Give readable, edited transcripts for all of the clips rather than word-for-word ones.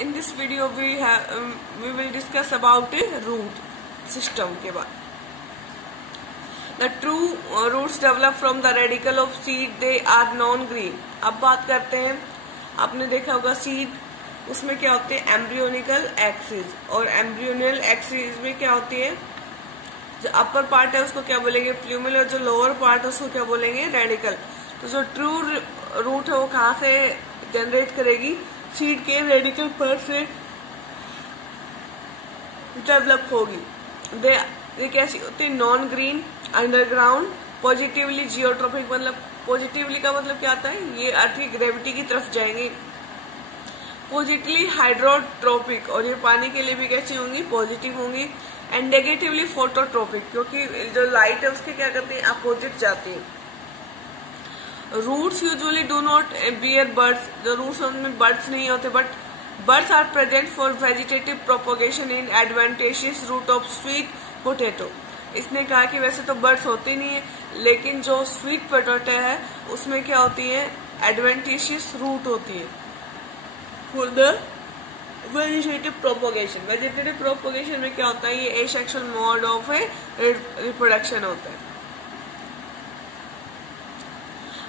in this video we will discuss about a root system के बाद. The true roots develop from the radicle of seed. They are non-green. अब बात करते हैं, आपने देखा होगा सीड, उसमें क्या होते हैं एम्ब्रियोनिकल एक्सिस, और एम्ब्रियोनियल एक्सिस में क्या होती है, जो अपर पार्ट है उसको क्या बोलेंगे प्लूमल, और जो लोअर पार्ट है उसको क्या बोलेंगे रेडिकल. तो जो ट्रू रूट है वो कहाँ से जनरेट करेगी, सीड के रेडिकल पर से डेवलप होगी. ये कैसी होती है, non green, underground, positively geotropic. मतलब पॉजिटिवली का मतलब क्या आता है, ये अर्थ की ग्रेविटी की तरफ जाएंगे. पॉजिटिवली हाइड्रोट्रोपिक, और ये पानी के लिए भी कैसी होंगी, पॉजिटिव होंगी. एंड नेगेटिवली फोटोट्रोपिक, क्योंकि जो लाइट है उसके क्या करती है, अपोजिट जाती है. Roots usually do not bear buds. जो रूट्स उनमें बर्ड्स नहीं होते, but buds are present for vegetative propagation in advantageous root of sweet potato. इसने कहा कि वैसे तो बर्ड्स होते नहीं है, लेकिन जो स्वीट पोटैटो है उसमें क्या होती है, एडवांटेजियस रूट होती है for the vegetative propagation. Vegetative propagation में क्या होता है, ये asexual mode of A reproduction होता है.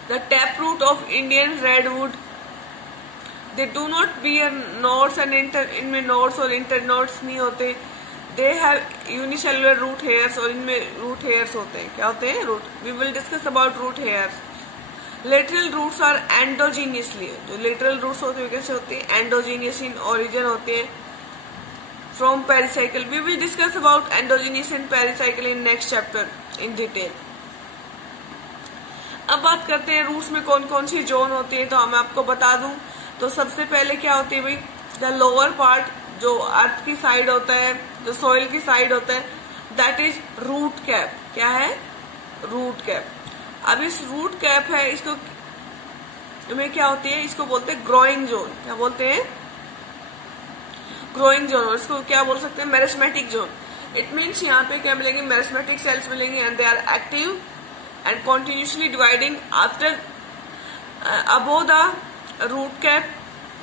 The taproot of Indian redwood, they do not bear nodes and इनमें nodes और internodes नहीं होते. They have unicellular root hairs, और इनमें root hairs होते हैं. क्या होते हैं, root. We will discuss about root hairs. Lateral roots are endogenously. जो lateral roots होते हैं कैसे होते हैं, endogenous in origin होते हैं from pericycle. We will discuss about endogenous and pericycle in next chapter in detail. अब बात करते हैं रूट्स में कौन कौन सी जोन होती है. तो मैं आपको बता दूं, तो सबसे पहले क्या होती है भाई, द लोअर पार्ट जो अर्थ की साइड होता है, जो सॉइल की साइड होता है, दैट इज रूट कैप. क्या है, रूट कैप. अब इस रूट कैप है, इसको में क्या होती है, इसको बोलते हैं ग्रोइंग जोन. क्या बोलते हैं, ग्रोइंग जोन. और इसको क्या बोल सकते हैं, मेरिस्मेटिक जोन. इट मीन्स यहाँ पे क्या मिलेंगे, मेरिस्मेटिक सेल्स मिलेंगे, and they are active and continuously dividing. After above the root cap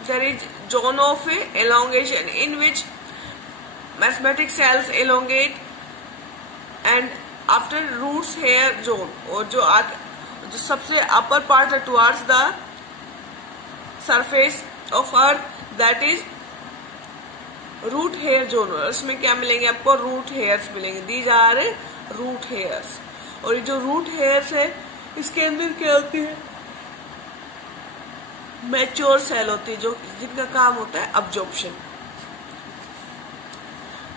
there is zone of elongation in which merismatic cells elongate, and after roots hair zone, और जो सबसे upper part है towards the surface of earth, that is root hair zone. और इसमें क्या मिलेंगे आपको, root hairs मिलेंगे. These are root hairs. और ये जो रूट हेयर्स है इसके अंदर क्या होती है, मैच्योर सेल होती है, जो जिनका काम होता है अब्जॉर्प्शन.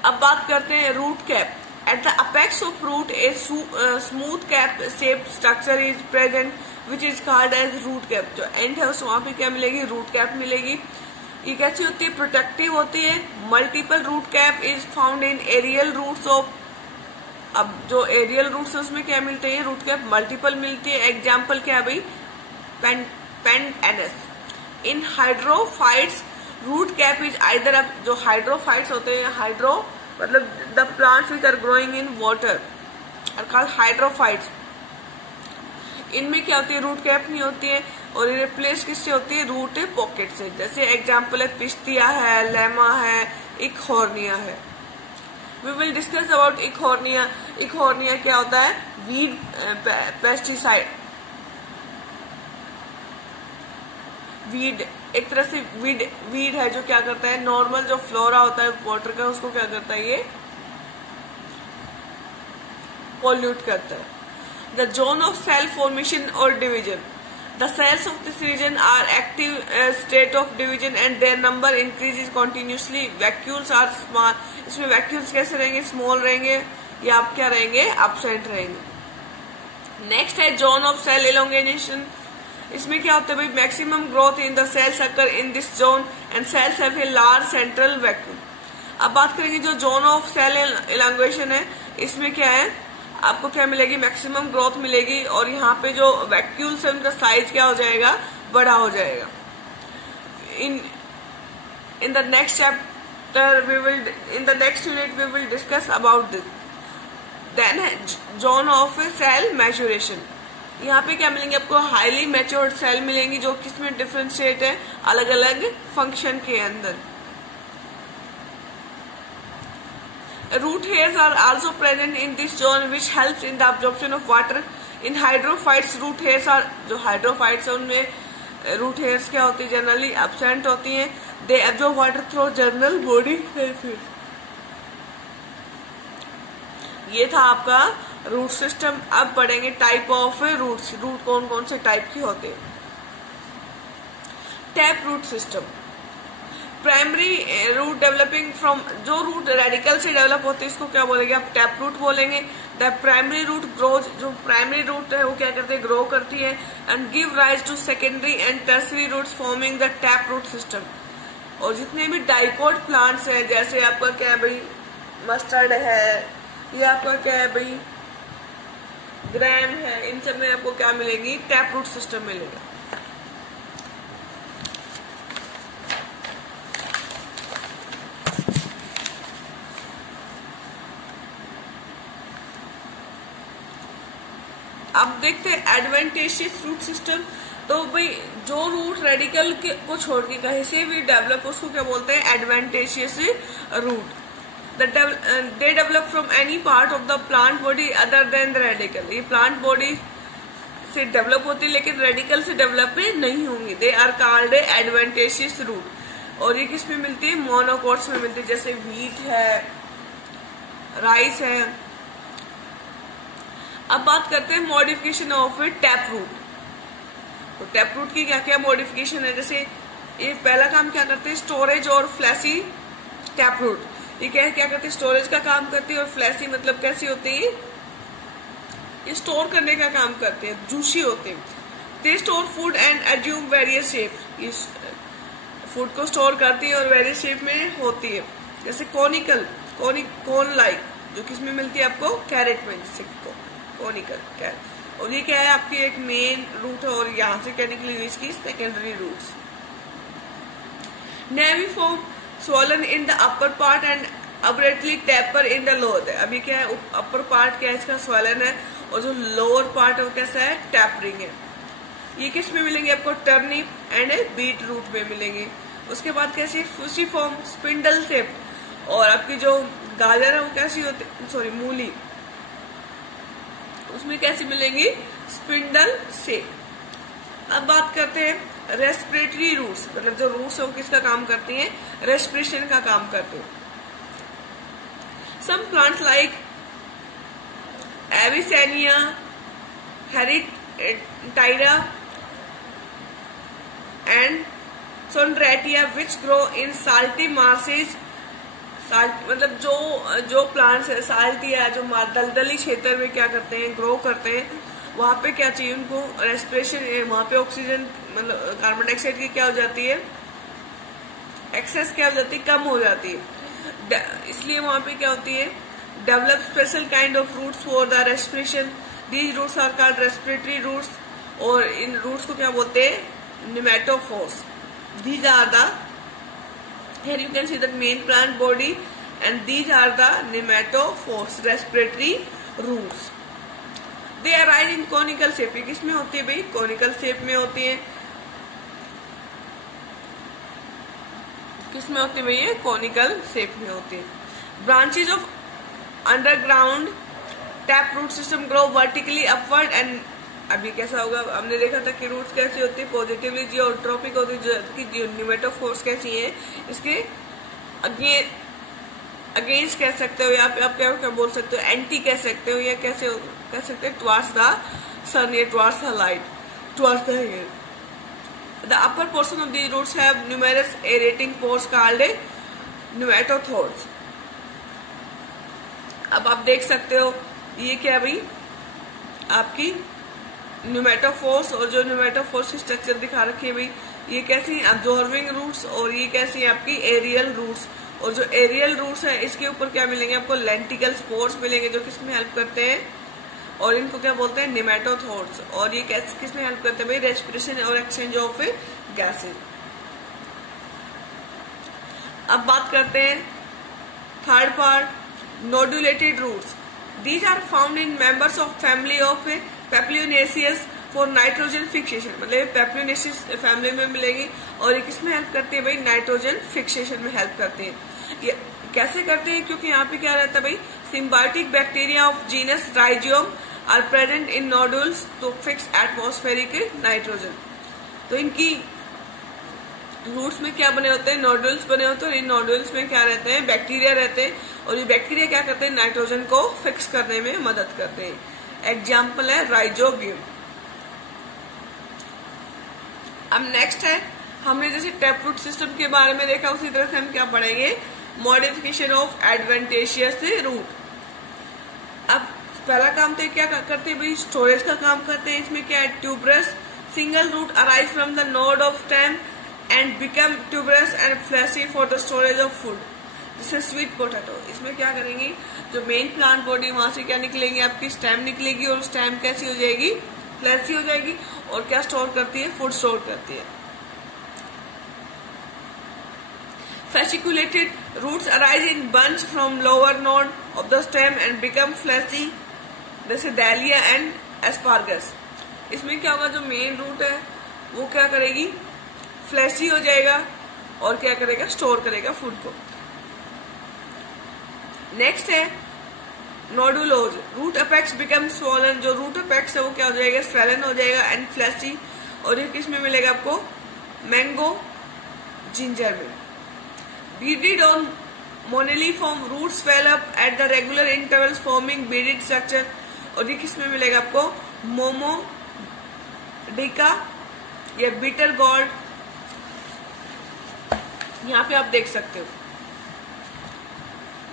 अब बात करते हैं root cap. At the apex of root a smooth cap shape structure is present which is called as root cap. जो एंड है उस वहां पे क्या मिलेगी, रूट कैप मिलेगी. ये कैसी होती है, प्रोटेक्टिव होती है. Multiple root cap is found in aerial roots of. अब जो एरियल रूट्स है उसमें क्या मिलते हैं, रूट कैप मल्टीपल मिलती है. एग्जाम्पल क्या है भाई, pandanus. In hydrophytes root cap is either. अब जो हाइड्रोफाइट्स होते हैं, हाइड्रो मतलब the plants which are growing in water are called hydrophytes. इनमें क्या होती है, रूट कैप नहीं होती है, और ये रिप्लेस किससे होती है, रूट पॉकेट से. जैसे एग्जाम्पल है पिस्तिया है, लेमा है, इकहॉर्निया है. We will discuss about इकहॉर्निया. इकहॉर्निया क्या होता है, वीड पेस्टिसाइड. वीड एक तरह से वीड है जो क्या करता है, नॉर्मल जो फ्लोरा होता है वाटर का उसको क्या करता है, ये पोल्यूट करता है. The zone of cell formation और division. The cells of this region are active state of division and their number increases continuously. Vacuoles are small. इसमें vacuoles कैसे रहेंगे, स्मॉल रहेंगे, या आप क्या रहेंगे, absent रहेंगे. नेक्स्ट है जोन ऑफ सेल elongation. इसमें क्या होता है भाई, maximum growth in the cells occur in this zone and cells have a large central vacuum. अब बात करेंगे जो जोन ऑफ सेल elongation है, इसमें क्या है, आपको क्या मिलेगी, मैक्सिमम ग्रोथ मिलेगी, और यहाँ पे जो वैक्यूल्स है उनका साइज क्या हो जाएगा, बड़ा हो जाएगा. In the next chapter in the next unit we will discuss about this. Then है जोन ऑफ सेल मैच्योरेशन. यहाँ पे क्या मिलेंगे आपको, हाईली मैच्योर्ड सेल मिलेंगी जो किसमें डिफरेंशिएट है, अलग अलग फंक्शन के अंदर. Root hairs are also present in this zone which helps in the absorption of water. In hydrophytes, root hairs are, जो hydrophytes है उनमें root hairs क्या होती है, जनरली absent होती हैं. They absorb water through general body surface. ये था आपका रूट सिस्टम. अब पढ़ेंगे टाइप ऑफ रूट्स. रूट कौन कौन से टाइप के होते हैं. Tap root system. Primary root developing from, जो रूट रेडिकल से डेवलप होते हैं इसको क्या बोलेंगे आप, टैप रूट बोलेंगे. द प्राइमरी रूट ग्रोज, जो प्राइमरी रूट है वो क्या करते हैं, ग्रो करती है. And give rise to secondary and tertiary roots forming the tap root system. और जितने भी डाइकोट प्लांट्स हैं, जैसे आपका क्या है भाई, मस्टर्ड है, ये आपका क्या है भाई, ग्रैम है, इन सब में आपको क्या मिलेगी, टैप रूट सिस्टम मिलेगा. अब देखते हैं एडवेंटेशियस रूट सिस्टम. तो भाई जो रूट रेडिकल को छोड़ के कहीं से भी डेवलप, उसको क्या बोलते हैं, adventitious root. They develop from any part of the plant body other than the radicle. ये प्लांट बॉडी से डेवलप होती है लेकिन रेडिकल से डेवलप नहीं होंगी. They are called adventitious root. और ये किस में मिलती है, मोनोकोट्स में मिलती है, जैसे व्हीट है, राइस है. अब बात करते हैं मॉडिफिकेशन ऑफ टैप रूट. तो टैप रूट की क्या क्या मॉडिफिकेशन है. जैसे ये पहला काम क्या करते हैं, स्टोरेज और फ्लैसी टैप रूट. ये क्या करते हैं, स्टोरेज का काम करती है. और फ्लैसी मतलब कैसी होती है, ये स्टोर करने का काम करते हैं, जूसी होते हैं. They store food and assume various shape. इस फूड को स्टोर करती है और वेरियस शेप में होती है. जैसे कोनिकल, कोन लाइक, जो किसमें मिलती है आपको, कैरेट में, जिससे कोनिकल कैरेट. और ये क्या है, आपकी एक मेन रूट है और यहाँ से क्या निकली हुई इसकी secondary roots. Napiform, swollen in the upper part and abruptly taper in the lower. अभी क्या है, अपर पार्ट क्या है इसका, swollen है, और जो लोअर पार्ट है वो कैसा है, टैपरिंग है. ये किस में मिलेंगे आपको, टर्निप एंड बीट रूट में मिलेंगे. उसके बाद कैसी, फूसीफॉर्म, स्पिंडल शेप. और आपकी जो गाजर है वो कैसी होती, सॉरी मूली, उसमें कैसी मिलेंगी, स्पिंडल शेप. अब बात करते हैं रेस्पिरेटरी रूट्स. मतलब जो रूट्स है वो किसका काम करती हैं, रेस्पिरेशन का काम करते हैं. Some plants like Avicennia, Heritiera and Sonneratia which grow in salty marshes. Salt मतलब जो प्लांट्स है साल्टी है, जो दलदली क्षेत्र में क्या करते हैं, ग्रो करते हैं. वहां पे क्या चाहिए उनको, रेस्पिरेशन. वहां पे ऑक्सीजन मतलब कार्बन डाइऑक्साइड की क्या हो जाती है, एक्सेस क्या हो जाती है, कम हो जाती है. इसलिए वहां पे क्या होती है, develop special kind of roots for the respiration. These roots are called respiratory roots. और इन रूट्स को क्या बोलते हैं, pneumatophores. These are the, here you can see the main plant body and these are the nematophores, respiratory roots. They arise in conical shape. ये किसमें होती है भाई, conical shape में होती है. किसमें होती है भाई, ये conical shape में होती है. Branches of underground tap root system grow vertically upward and अभी कैसा होगा, हमने देखा था कि रूट्स कैसी होती है, पॉजिटिवली जियोट्रोपिक होती है. निमेटोफोर्स कैसी है, इसके अगेंस्ट कह सकते हो, या आप क्या बोल सकते हो, एंटी कह सकते हो, या कैसे कह सकते हो, टुवार्ड्स द सन या towards the light, towards the air. The upper portion of the roots have numerous aerating pores called pneumatophores. अब आप देख सकते हो ये क्या भाई, आपकी न्यूमेटोफोर्स. और जो न्यूमेटोफोर्स की स्ट्रक्चर दिखा रखी है भाई, ये कैसी है, अब्जॉर्बिंग रूट्स. और ये कैसी है आपकी, एरियल रूट्स. और जो एरियल रूट्स है इसके ऊपर क्या मिलेंगे आपको, लेंटिकल स्पोर्स मिलेंगे, जो किसमें हेल्प करते हैं, और इनको क्या बोलते हैं, निमेटोथोर्स. और ये किसमें हेल्प करते हैं भाई, रेस्पिरेशन और एक्सचेंज ऑफ गैसेज. अब बात करते हैं third part, nodulated roots. These are found in members of family of papilionaceous for nitrogen fixation. मतलब पेप्लियोनेसियस फैमिली में मिलेगी. और ये किसमें हेल्प करती है भाई, नाइट्रोजन फिक्सेशन में हेल्प करती है. ये कैसे करते हैं, क्योंकि यहाँ पे क्या रहता है भाई, symbiotic bacteria of genus Rhizobium are present in nodules to fix atmospheric nitrogen. तो इनकी रूट्स में क्या बने होते हैं, नोडुल्स बने होते हैं, और इन नोडुल्स में क्या रहते हैं, बैक्टीरिया रहते हैं, और ये बैक्टीरिया क्या करते हैं, नाइट्रोजन को फिक्स करने में मदद करते हैं। एग्जाम्पल है राइजोबियम। अब नेक्स्ट है, हमने जैसे टैपरूट सिस्टम के बारे में देखा, उसी तरह से हम क्या पढ़ेंगे, मॉडिफिकेशन ऑफ एडवेंटेशियस रूट। अब पहला काम तो क्या करते हैं भाई, स्टोरेज का काम करते हैं। इसमें क्या है, tuberous single root arise from the node of stem and become tuberous and fleshy for the storage of food, जैसे स्वीट पोटैटो। इसमें क्या करेंगे, जो मेन प्लांट बॉडी वहां से क्या निकलेंगे, आपकी स्टेम निकलेगी, और स्टेम कैसी हो जाएगी, फ्लैशी हो जाएगी, और क्या स्टोर करती है, फूड स्टोर करती है। Fasciculated roots arise in bunch from lower node of the stem and become fleshy, जैसे डालिया एंड एस्पार्गस। इसमें क्या होगा, जो मेन रूट है वो क्या करेगी, फ्लैशी हो जाएगा, और क्या करेगा, स्टोर करेगा फूड को। नेक्स्ट है नोडुलोज, रूट अपेक्स बिकम स्वॉलन, जो रूट अपेक्स है वो क्या हो जाएगा, स्वेलन हो जाएगा एंड फ्लैशी, और ये किस में मिलेगा आपको, मैंगो जिंजर में। Beaded on moniliform roots swell up at the regular intervals forming beaded structure, और ये किस में मिलेगा आपको, मोमो डिका या बिटर गॉर्ड। यहाँ पे आप देख सकते हो।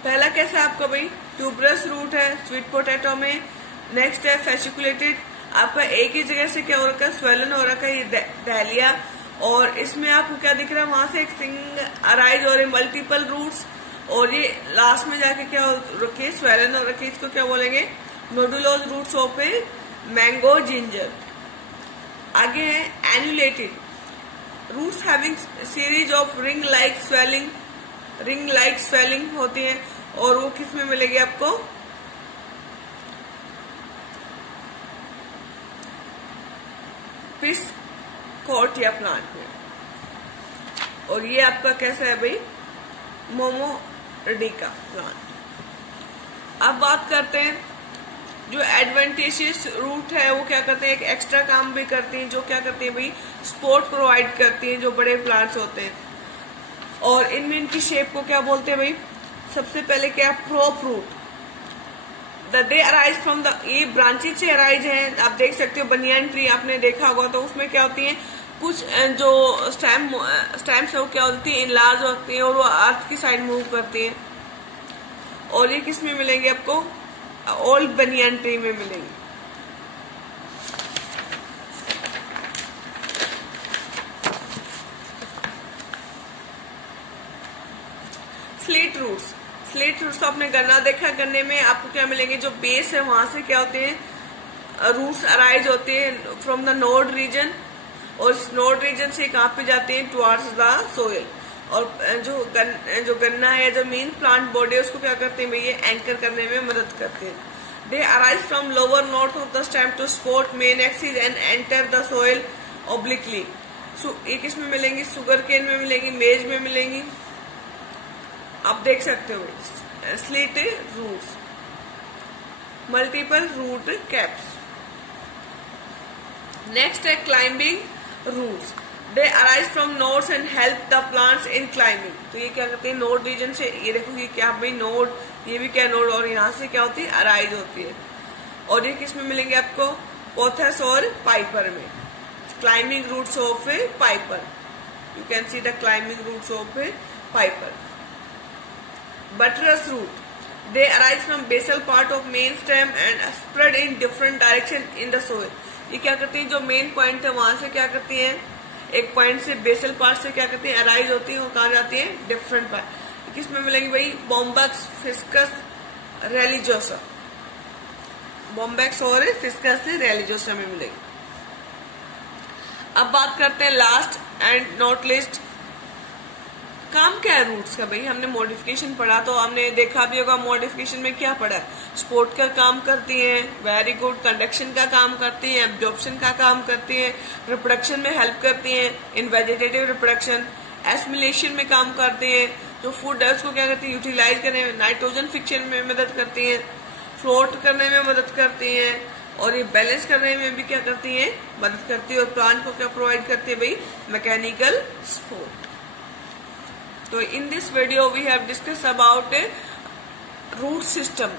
पहला कैसा है आपका भाई, ट्यूबरस रूट है स्वीट पोटैटो में। नेक्स्ट है फैसिकुलेटेड, आपका एक ही जगह से क्या हो रखा है, स्वेलन हो रखा है, ये डालिया, और इसमें आपको क्या दिख रहा है, वहां से एक सिंग अराइज और मल्टीपल रूट्स, और ये लास्ट में जाके क्या हो रखी है, स्वेलन हो रखी है। इसको क्या बोलेंगे, nodulose roots of a mango ginger. आगे है annulated, roots having series of ring like swelling होती है, और वो किस में मिलेगी आपको, पिस्कोटिया प्लांट में। और ये आपका कैसा है भाई, मोमोडिका प्लांट। अब बात करते हैं, जो एडवेंटेशियस रूट है वो क्या करते हैं, एक एक्स्ट्रा काम भी करती हैं, जो क्या करती है भाई, सपोर्ट प्रोवाइड करती हैं, जो बड़े प्लांट्स होते हैं। और इनमें इनकी शेप को क्या बोलते हैं भाई, सबसे पहले क्या, prop root. They arise from the, ये ब्रांचेज से अराइज है। आप देख सकते हो बनियान ट्री आपने देखा होगा, तो उसमें क्या होती है, कुछ जो स्टेम्स है वो क्या होती है, इनलार्ज होती है, और वो अर्थ की साइड मूव करती है। और ये किस में मिलेंगे आपको, ओल्ड बनियान ट्री में मिलेंगे। स्लीट रूट्स तो आपने गन्ना देखा, गन्ने में आपको क्या मिलेंगे, जो बेस है वहां से क्या होते हैं, रूट्स अराइज होते हैं फ्रॉम द नोड रीजन, और इस नोड रीजन से कहाँ पे जाते हैं, टुवर्ड्स द सोइल। और जो गन्ना है, जो मेन प्लांट बॉडी है, उसको क्या करते हैं भैया, एंकर करने में मदद करते हैं। They arise from lower node of the stem to support main axis and enter the soil obliquely. ये किस में मिलेंगी, शुगर केन में मिलेंगी, मेज में मिलेंगी। आप देख सकते हो stilt roots, multiple root caps. Next है climbing roots, they arise from nodes and help the plants in climbing. तो ये क्या करते हैं, नोड रीजन से, ये देखो ये क्या भाई नोड, ये भी क्या नोड, और यहाँ से क्या होती है, अराइज होती है। और ये किस में मिलेंगे आपको, पोथस और पाइपर में। Climbing roots of a piper, you can see the climbing roots of a piper. Buttress root, they arise from basal part of main stem and spread in different direction in the soil। ये क्या करती है, जो main point है वहां से क्या करती है, एक पॉइंट से बेसल पार्ट से क्या करती है, अराइज होती है, वो कहाँ जाती है, डिफरेंट पार्ट। किस में मिलेंगी भाई, बॉम्बैक्स, फिस्कस, रेलिजोसा। बॉम्बैक्स और फिस्कस से रेलिजोसा में मिलेगी। अब बात करते हैं लास्ट एंड नॉट लिस्ट, काम क्या है रूट्स का भाई। हमने मॉडिफिकेशन पढ़ा, तो हमने देखा भी होगा मॉडिफिकेशन में क्या पढ़ा, सपोर्ट का काम करती हैं, वेरी गुड, कंडक्शन का काम करती हैं, एब्जॉर्प्शन का काम करती हैं, रिप्रोडक्शन में हेल्प करती हैं, इन वेजिटेटिव रिप्रोडक्शन, एसिमिलेशन में काम करते हैं, जो फूड है उसको क्या करती है, यूटिलाइज करने में, नाइट्रोजन फिक्शन में मदद करती हैं, फ्लोट करने में मदद करती हैं, और ये बैलेंस करने में भी क्या करती हैं, मदद करती है। और प्लांट को क्या प्रोवाइड करती है भाई, मैकेनिकल सपोर्ट। तो in this video we have discuss about root system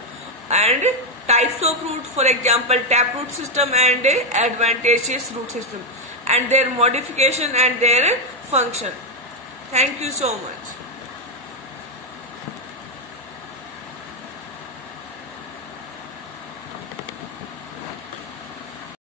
and types of root, for example taproot system and adventitious root system, and their modification and their function. Thank you so much.